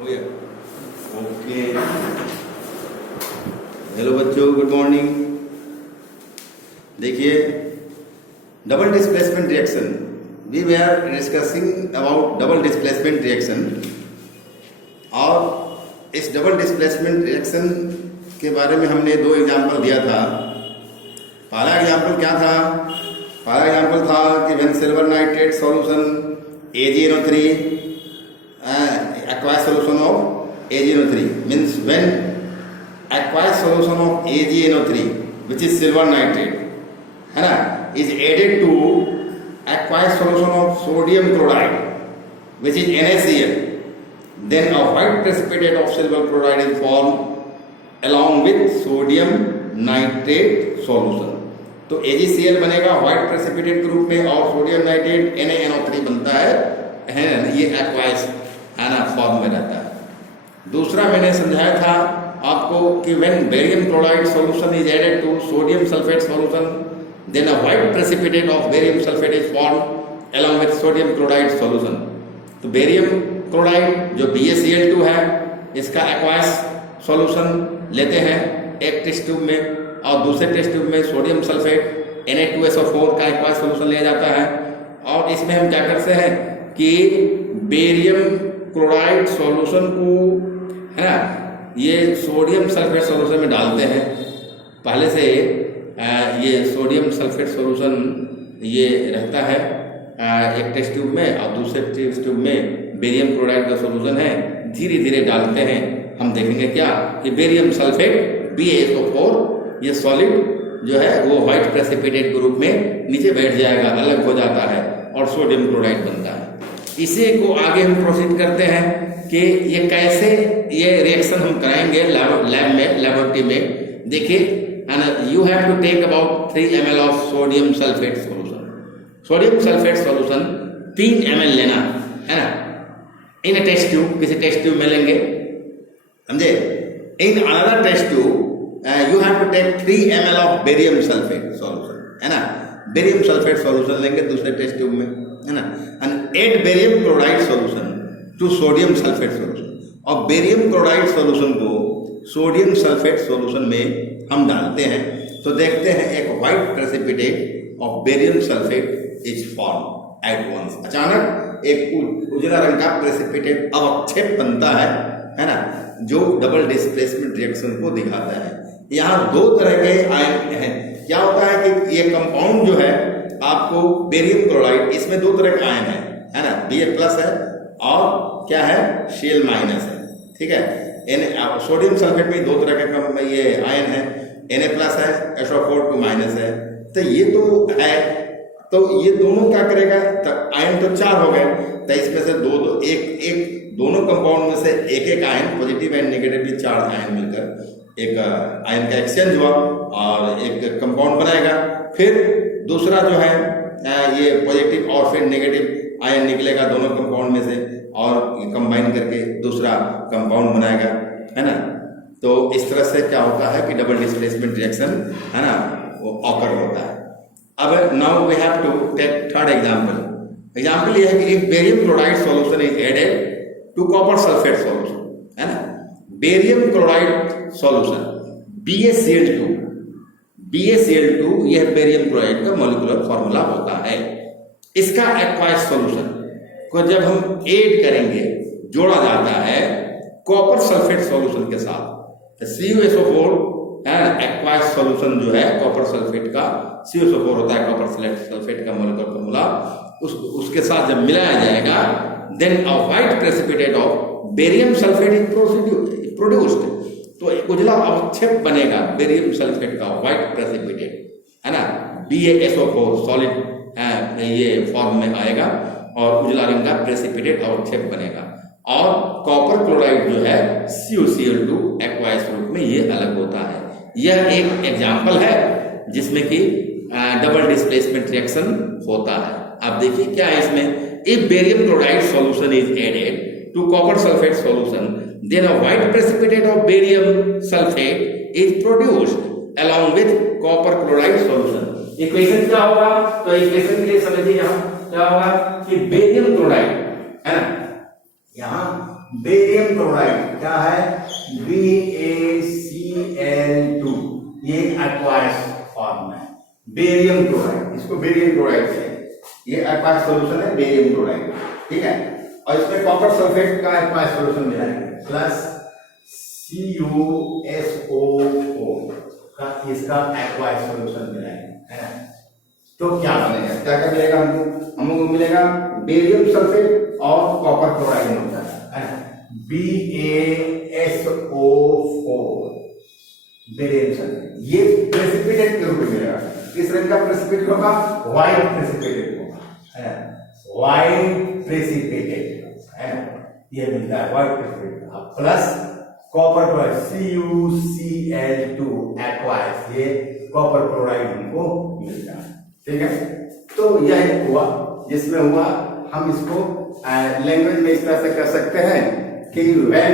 हो गया? Okay. Hello बच्चों, गुड मॉर्निंग। देखिए, double displacement reaction, we were discussing about double displacement reaction. और इस डबल डिस्प्लेसमेंट रिएक्शन के बारे में हमने दो एग्जाम्पल दिया था। पहला एग्जाम्पल क्या था? पहला एग्जाम्पल था कि when silver nitrate solution AgNO3 aqueous solution of AgNO3 means when aqueous solution of AgNO3 which is silver nitrate है ना is added to aqueous solution of sodium chloride which is NaCl, then a white precipitate of silver chloride is formed along with sodium nitrate solution। तो AgCl बनेगा white precipitate के रूप में और sodium nitrate NaNO3 बनता है ये एक्वाइस है ना फॉर्म में रहता है। दूसरा मैंने समझाया था आपको कि when barium chloride solution is added to sodium sulphate solution then a white precipitate of barium sulphate is formed along with sodium chloride solution. तो बेरियम क्लोराइड जो BaCl2 है इसका एक्वाइस सॉल्यूशन लेते हैं एक टेस्ट ट्यूब में और दूसरे टेस्ट ट्यूब में सोडियम सल्फेट Na2SO4 का एक्वाइस सॉल्यूशन लिया जाता है। और इसमें हम क्या करते हैं कि बेरियम क्लोराइड सॉल्यूशन को है ना ये सोडियम सल्फेट सॉल्यूशन में डालते हैं। पहले से ये सोडियम सल्फेट सॉल्यूशन ये रहता है एक टेस्ट ट्यूब में और दूसरे टेस्ट ट्यूब में बेरियम क्लोराइड का सॉल्यूशन है। धीरे धीरे डालते हैं, हम देखेंगे क्या कि बेरियम सल्फेट BaSO4 ये सॉलिड जो है वो व्हाइट प्रेसिपिटेट ग्रुप में नीचे बैठ जाएगा, अलग हो जाता है और सोडियम क्लोराइड बनता है। इसी को आगे हम प्रोसीड करते हैं कि ये कैसे ये रिएक्शन हम कराएंगे लैब में, लेबोरेटरी में। देखिए you have to take about 3 ml of sodium sulphate solution. Sodium sulphate solution 3 ml लेना है ना इन टेस्ट ट्यूब, किसी टेस्ट ट्यूब में लेंगे, समझे। In another test tube you have to take 3 ml of barium sulfate solution है ना। Barium sulphate solution लेंगे दूसरे टेस्ट ट्यूब में है ना and add barium chloride solution to sodium sulfate solution। और बेरियम क्लोराइड सॉल्यूशन को सोडियम सल्फेट सॉल्यूशन में हम डालते हैं तो देखते हैं एक white precipitate of barium sulphate is form at once. अचानक एक उजला रंग का प्रेसिपिटेट अवक्षेप बनता है ना, जो डबल डिस्प्लेसमेंट रिएक्शन को दिखाता है। यहाँ दो तरह के आयन हैं। क्या होता है कि ये कंपाउंड जो है आपको बेरियम क्लोराइड, इसमें दो तरह के आयन है ना, Ba+ है और क्या है Cl- है, ठीक है। सोडियम सल्फेट में दो तरह के ये आयन है, Na+ है, SO4 है। तो ये तो है, तो ये दोनों क्या करेगा, तो आयन तो 4 हो गए, तो इसमें से दो एक दोनों कंपाउंड में से एक आयन पॉजिटिव एंड नेगेटिव ये 4 आयन मिलकर एक आयन का एक्सचेंज हुआ और एक कंपाउंड बनाएगा। फिर दूसरा जो है ये पॉजिटिव और फिर नेगेटिव आयन निकलेगा दोनों कंपाउंड में से और कंबाइन करके दूसरा कंपाउंड बनाएगा, है ना। तो इस तरह से क्या होता है कि डबल डिस्प्लेसमेंट रिएक्शन है ना वो ऑकर होता है। अब now we have to take third example ये है कि if barium chloride solution is added to copper sulphate solution है ना। बेरियम क्लोराइड सॉल्यूशन BaCl2 यह बेरियम क्लोराइड का मॉलिक्यूलर फॉर्मूला होता है। इसका एक्वायस सॉल्यूशन को जब हम ऐड करेंगे, जोड़ा जाता है कॉपर सल्फेट सॉल्यूशन के साथ, तो CuSO4 एक्वायस सॉल्यूशन जो है कॉपर सल्फेट का CuSO4 होता है, कॉपर सल्फेट का मॉलिक्यूलर फॉर्मूला, उसके साथ जब मिलाया जाएगा then a white precipitate of barium sulphate is produced. तो उजला अवक्षेप बनेगा बेरियम सल्फेट का व्हाइट प्रेसिपिटेट है ना, BaSO4 सॉलिड ये फॉर्म में आएगा और उजला रंग का प्रेसिपिटेट अवक्षेप बनेगा। और कॉपर क्लोराइड जो है CuCl2 एक्वायस रूप में ये अलग होता है। यह एक एग्जाम्पल है जिसमें कि डबल डिस्प्लेसमेंट रिएक्शन होता है। आप देखिए क्या है इसमें, if barium chloride solution is added to copper sulfate solution then a white precipitate of barium sulfate is produced along with copper chloride solution। Equation क्या होगा, तो इक्वेशन के लिए समझिए यहाँ क्या होगा कि बेरियम क्लोराइड है ना, यहाँ बेरियम क्लोराइड क्या है, BaCl2, ये एक्वायस फॉर्म है बेरियम क्लोराइड, इसको बेरियम क्लोराइड कहते हैं। ये एक्वायस सॉल्यूशन है बेरियम क्लोराइड, ठीक है। और इसमें कॉपर सल्फेट का एक्वायस सॉल्यूशन मिलाएंगे प्लस CuSO4 का इसका एक्वायस सॉल्यूशन मिलाएंगे, है ना। तो क्या बनेगा, क्या क्या मिलेगा हमको, हमको मिलेगा बेरियम सल्फेट और कॉपर क्लोराइड होता है ना, BaSO4 बेरियम सल्फेट, ये प्रेसिपिटेट के रूप में मिलेगा। किस रंग का प्रेसिपिटेट होगा, व्हाइट प्रेसिपिटेट होगा, है ना, व्हाइट प्रेसिपिटेट, है ना, ये मिलता है white precipitate plus copper chloride CuCl2 aqueous, ये कॉपर क्लोराइड हमको मिलता है, ठीक है। तो यह हुआ जिसमें हुआ, हम इसको लैंग्वेज में इस तरह से कर सकते हैं कि when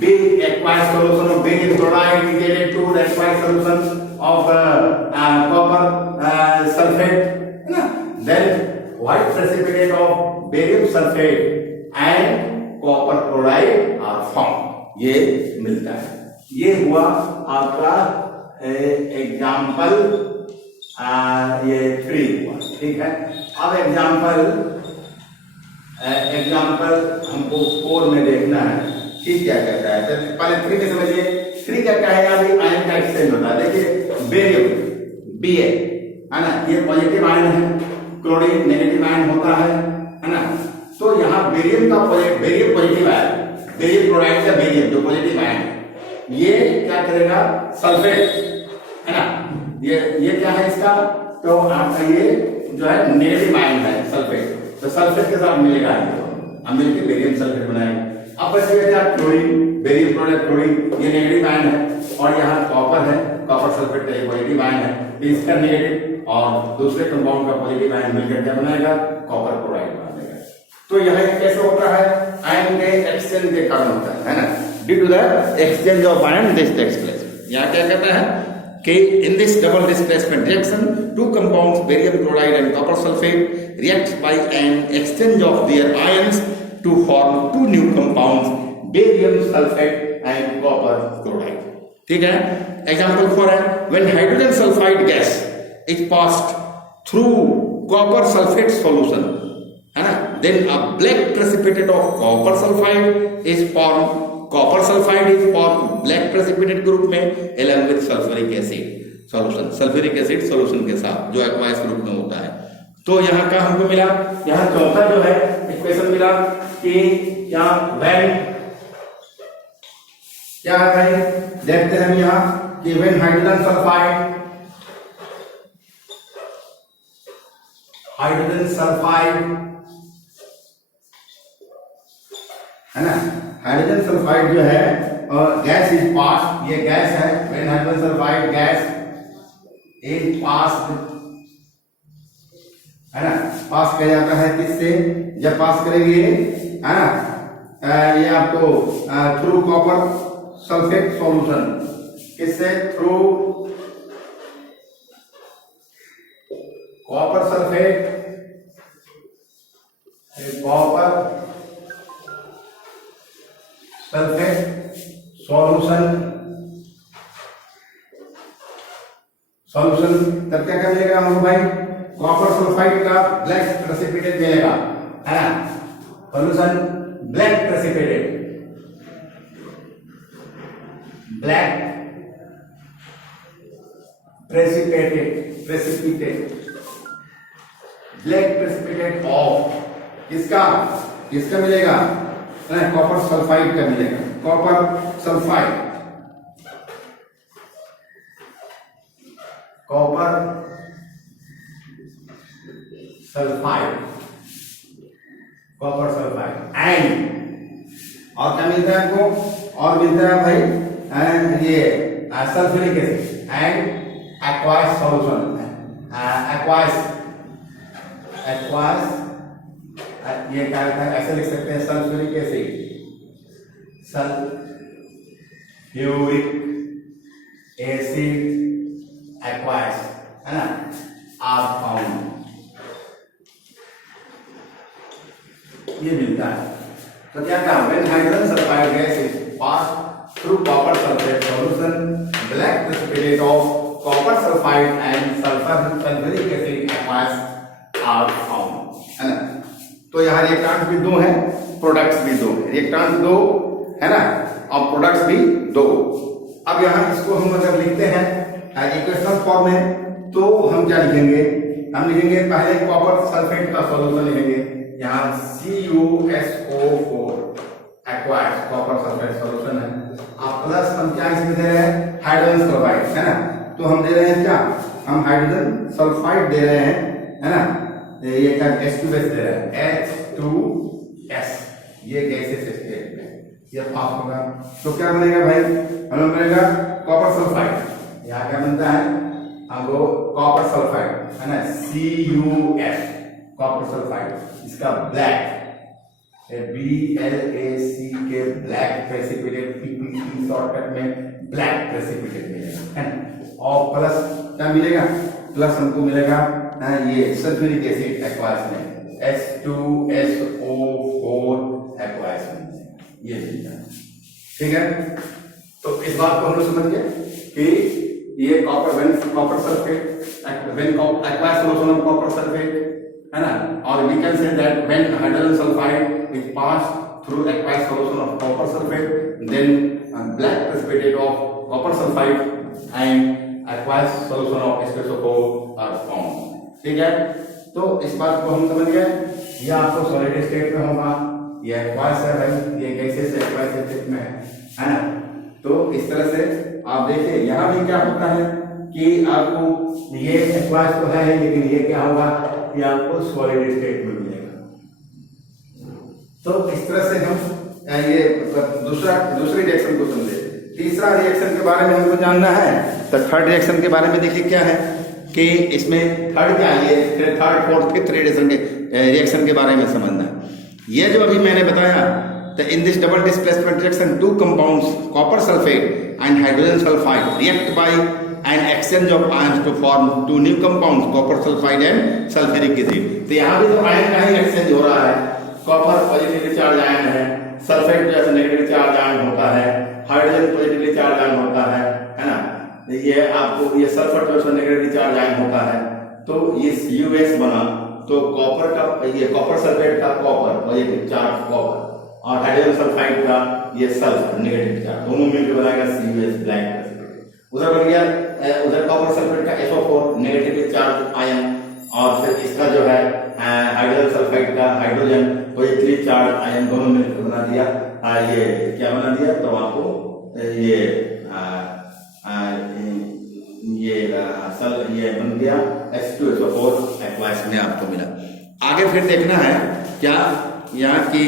the aqueous solution of barium chloride is added to the aqueous solution of copper sulfate, है ना, then white precipitate of barium sulfate and copper chloride are formed, ये मिलता है। ये हुआ आपका एग्जाम्पल ये 3 हुआ, ठीक है। अब एग्जाम्पल हमको 4 में देखना है कि क्या कहता है। तो पहले 3 में समझिए, 3 क्या है, अभी आयन का एक्सचेंज होता है। देखिए बेरियम Ba, है ना, ये पॉजिटिव आयन है, क्लोरीन नेगेटिव आयन होता है ना। तो यहाँ barium positive ion, barium chloride का बेरियम जो पॉजिटिव आयन है, ये क्या करेगा, सल्फेट, है ना, ये क्या है इसका, तो आपका ये जो है नेगेटिव आयन है सल्फेट, तो सल्फेट के साथ मिलेगा, अब मिलकर बेरियम सल्फेट बनाएगा। अब बचेगा क्लोरीन, बेरियम क्लोराइड क्लोरीन, ये नेगेटिव आयन है, और यहाँ कॉपर है, कॉपर सल्फेट का पॉजिटिव आयन है, तो इसका नेगेटिव और दूसरे कंपाउंड का पॉजिटिव आयन मिलकर क्या बनाएगा, कॉपर क्लोराइड बना देगा। तो यह कैसे होता है, आयन के एक्सचेंज के कारण होता है ना, due to the exchange of ion this takes place. यहाँ क्या कहता है कि in this double displacement reaction, two compounds barium chloride and copper sulfate react by an exchange of their ions to form two new compounds barium sulfate and copper chloride, ठीक है। Example 4 है, when hydrogen sulfide gas is passed through copper sulfate solution, है ना, then a black precipitate of copper sulfide is formed, copper sulphide is form black precipitate group में along with sulphuric acid solution, sulphuric acid solution के साथ जो aqueous group में होता है। तो यहाँ का हमको मिला, यहाँ चौथा जो है इक्वेशन मिला कि यहाँ व्हेन क्या है भाई, देखते हैं यहाँ कि व्हेन हाइड्रोजन सल्फाइड है ना, हाइड्रोजन सल्फाइड जो है गैस इज पास, ये गैस है, when hydrogen sulphide gas is पास, है ना, पास किया जाता है किससे, जब पास करेंगे, है ना, ये आपको थ्रू कॉपर सल्फेट सॉल्यूशन, किससे, थ्रू कॉपर सल्फेट सॉल्यूशन तब क्या मिलेगा हमको भाई, कॉपर सल्फाइड का ब्लैक प्रेसिपिटेट मिलेगा, है ना, solution black precipitate, black precipitate of किसका मिलेगा, कॉपर सल्फाइड का मिलेगा, कॉपर सल्फाइड एंड और क्या मिलता है आपको, और मिलता है भाई एंड ये sulphuric acid and aqueous solution, aqueous ये क्या है, ऐसे लिख सकते हैं सल्फ्यूरिक एसिड, एक्वायस, है ना, आर फाउंड, ये मिलता है। तो क्या कहा, when hydrogen sulphide gas is pass through copper sulphate solution, black precipitate of copper sulphide and sulphuric acid aqueous are found, है ना। तो यहाँ रिएक्टेंट्स भी दो हैं, प्रोडक्ट्स भी दो हैं, रिएक्टेंट्स दो है ना, और प्रोडक्ट्स भी दो। अब यहाँ इसको हम अगर लिखते हैं इक्वेशनल फॉर्म में, तो हम क्या लिखेंगे, हम लिखेंगे पहले कॉपर सल्फेट का सॉल्यूशन लिखेंगे, यहाँ CuSO4 acquires copper sulphate solution है, आप प्लस हम क्या इसमें दे रहे हैं, हाइड्रोजन सल्फाइड, है ना। तो हम दे रहे हैं क्या, हम हाइड्रोजन सल्फाइड दे रहे हैं, है ना। ये क्या H2S दे रहे हैं, H2S, ये गैसेस स्टेट में ये पास होगा। तो क्या बनेगा भाई, हमें बनेगा कॉपर सल्फाइड, यहाँ क्या बनता है हमको कॉपर सल्फाइड, है ना, CuS कॉपर सल्फाइड, इसका black BLACK black precipitate, PPT shortcut में ब्लैक प्रेसिपिटेट मिलेगा, है ना। और प्लस क्या मिलेगा, प्लस हमको मिलेगा ये सल्फ्यूरिक एसिड एक्वायर्स में H2SO4 एक्वायर्स में ये मिलेगा, ठीक है। तो इस बात को हम लोग समझ गए कि ये copper sulphate when aqueous solution of copper sulphate, है ना, और we can say that when hydrogen sulphide is pass through aqueous solution of copper sulphate, then black precipitate of copper sulphide and aqueous solution of H2SO4 are found, ठीक है। तो इस बात को हम समझ गए, ये आपको सॉलिड स्टेट में होगा, ये एक्वायर्स है भाई, ये गैसेस एक्वायर्स स्टेट में है ना। तो इस तरह से आप देखिए यहाँ भी क्या होता है कि आपको ये एक्वायर्स तो है, लेकिन ये क्या होगा, ये आपको सॉलिड स्टेट में मिलेगा। तो इस तरह से हम ये दूसरी रिएक्शन को समझे। तीसरा रिएक्शन के बारे में हमको जानना है, तो थर्ड रिएक्शन के बारे में देखिए क्या है कि इसमें थर्ड क्या है, ये थर्ड फोर्थ फिफ्थ रिएक्शन के बारे में समझना है। ये जो अभी मैंने बताया, तो in this double displacement reaction two compounds copper sulphate and hydrogen sulphide react by an exchange of ions to form two new compounds copper sulphide and sulphuric acid. तो यहाँ भी तो आयन का ही एक्सचेंज हो रहा है, कॉपर पॉजिटिवली चार्ज आयन है, sulphate जो है नेगेटिवली चार्ज आयन होता है, हाइड्रोजन पॉजिटिवली चार्ज आयन होता है ना। ये आपको ये सल्फर जो है नेगेटिवली चार्ज आयन होता है, तो ये CuS बना, तो कॉपर का ये कॉपर सल्फेट का कॉपर पॉजिटिव चार्ज कॉपर, और हाइड्रोजन सल्फाइड का ये सल्फर नेगेटिव चार्ज, दोनों मिलकर बनाएगा CuS ब्लैक। उधर बन गया उधर कॉपर सल्फेट का SO4 नेगेटिवली चार्ज आयन, और फिर इसका जो है हाइड्रोजन सल्फाइड का हाइड्रोजन पॉजिटिवली चार्ज आयन, दोनों मिलकर बना दिया ये क्या बना दिया, तो आपको ये बन गया H2SO4 एक्वायर्स में आपको मिला। आगे फिर देखना है क्या, यहाँ की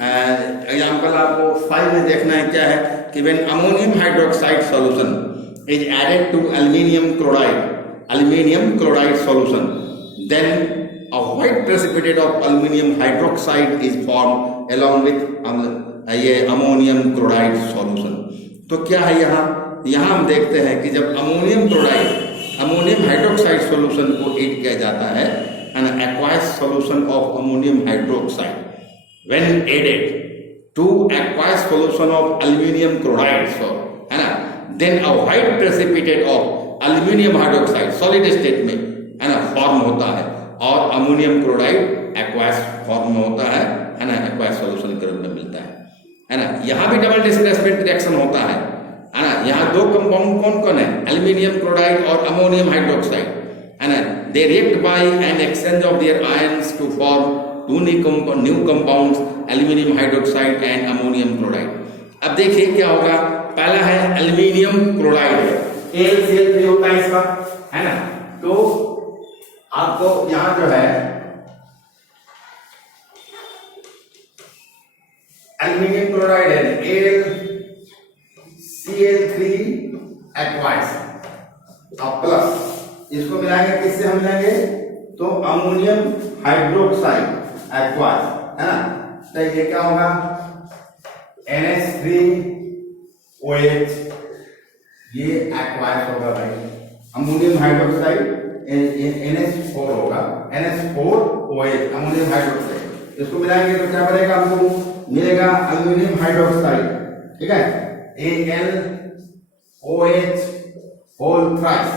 एग्जाम्पल आपको 5 में देखना है क्या है कि when ammonium hydroxide solution is added to aluminium chloride solution, then a white precipitate of aluminum hydroxide is formed along with ये अमोनियम क्लोराइड सॉल्यूशन। तो क्या है यहाँ हम देखते हैं कि जब अमोनियम हाइड्रोक्साइड सॉल्यूशन को ऐड किया जाता है, an aqueous solution of ammonium hydroxide when added to aqueous solution of aluminum chloride, है ना, then a white precipitate of aluminum hydroxide solid state में, है ना, फॉर्म होता है, और अमोनियम क्लोराइड एक्वायस फॉर्म में होता है ना, एक्वायस सॉल्यूशन के रूप में मिलता है ना। यहाँ भी डबल डिस्प्लेसमेंट रिएक्शन होता है ना। यहाँ दो कंपाउंड कौन कौन है, एल्यूमिनियम क्लोराइड और अमोनियम हाइड्रोक्साइड, है ना। They react by an exchange of their ions to form two new compounds aluminium hydroxide and ammonium chloride. अब देखिए क्या होगा, पहला है एल्यूमिनियम क्लोराइड, AlCl3 होता है इसका, है ना। तो आपको यहां जो है एल्यूमिनियम क्लोराइड है AlCl3 एक्वायस, अब प्लस इसको मिलाएंगे, किससे हम मिलाएंगे, तो अमोनियम हाइड्रोक्साइड एक्वायस, है ना। तो ये क्या होगा, NH3OH, ये एक्वायस होगा भाई, अमोनियम हाइड्रोक्साइड NH4 होगा, NH4OH अमोनियम हाइड्रोक्साइड, इसको मिलाएंगे तो क्या बनेगा, आपको मिलेगा एल्यूमिनियम हाइड्रोक्साइड, ठीक है, AlOH होल थ्राइस।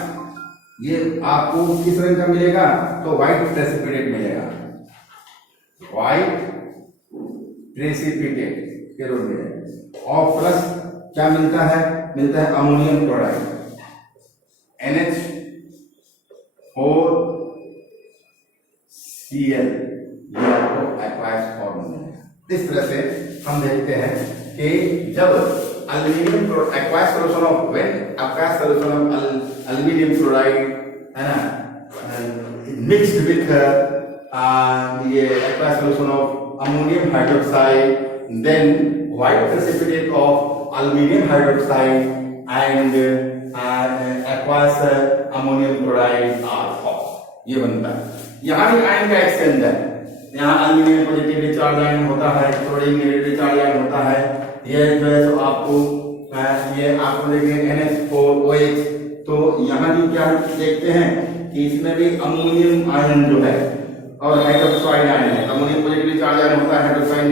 ये आपको किस रंग का मिलेगा, तो व्हाइट प्रेसिपिटेट मिलेगा, व्हाइट प्रेसिपिटेट के रूप में। और प्लस क्या मिलता है, मिलता है अमोनियम क्लोराइड NH4Cl, ये आपको एक्वायस फॉर्म में। इस तरह से हम देखते हैं कि जब aluminium aqueous solution of when aqueous solution of aluminium chloride है ना मिक्स्ड विथ ये aqueous solution of ammonium hydroxide, then white precipitate of aluminium hydroxide and aqueous ammonium chloride are form, ये बनता है। यहाँ भी आयन का एक्सचेंज है, यहाँ एल्यूमिनियम पॉजिटिवली चार्ज आयन होता है, क्लोरीन नेगेटिवली चार्ज आयन होता है। ये जो है तो आपको ये आपको देखिए NH4OH, तो यहाँ भी क्या देखते हैं कि इसमें भी अमोनियम आयन जो है और हाइड्रोक्साइड आयन है, अमोनियम पॉजिटिवली चार्ज आयन होता है, हाइड्रोक्साइड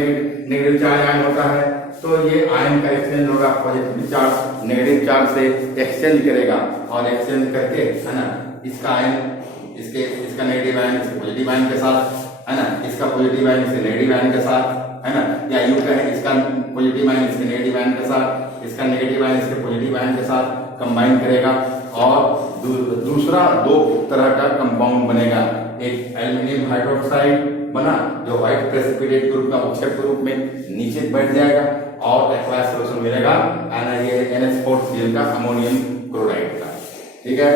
नेगेटिव चार्ज आयन होता है। तो ये आयन का एक्सचेंज होगा, पॉजिटिव चार्ज नेगेटिव चार्ज से एक्सचेंज करेगा और एक्सचेंज करके है ना इसका आयन इसका नेगेटिव आयन इसके पॉजिटिव आयन के साथ है ना, इसका पॉजिटिव आयन इसके नेगेटिव आयन के साथ है ना, या यूं कहें इसका पॉजिटिव आयन इसके नेगेटिव आयन के साथ, इसका नेगेटिव आयन इसके पॉजिटिव आयन के साथ कंबाइन करेगा और दूसरा दो तरह का कंपाउंड बनेगा। एक एल्यूमिनियम हाइड्रोक्साइड बना जो व्हाइट प्रेसिपिटेट ग्रुप का उत्क्षेप के रूप में नीचे बैठ जाएगा और एक्वायस सॉल्यूशन मिलेगा ये NH4Cl का अमोनियम क्लोराइड का, ठीक है।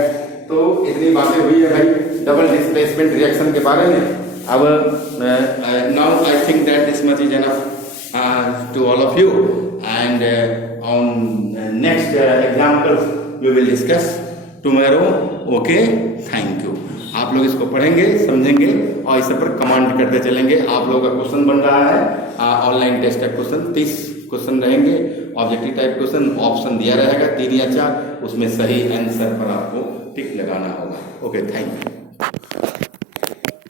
तो इतनी बातें हुई है भाई डबल डिस्प्लेसमेंट रिएक्शन के बारे में। अब now I think that this much is enough to all of you and on next examples we will discuss tomorrow. Okay, thank you. आप लोग इसको पढ़ेंगे, समझेंगे और इस पर कमांड करते चलेंगे। आप लोगों का क्वेश्चन बन रहा है ऑनलाइन टेस्ट का क्वेश्चन, 30 क्वेश्चन रहेंगे, ऑब्जेक्टिव टाइप क्वेश्चन, ऑप्शन दिया रहेगा 3 या 4, उसमें सही आंसर पर आपको टिक लगाना होगा। Okay, thank you.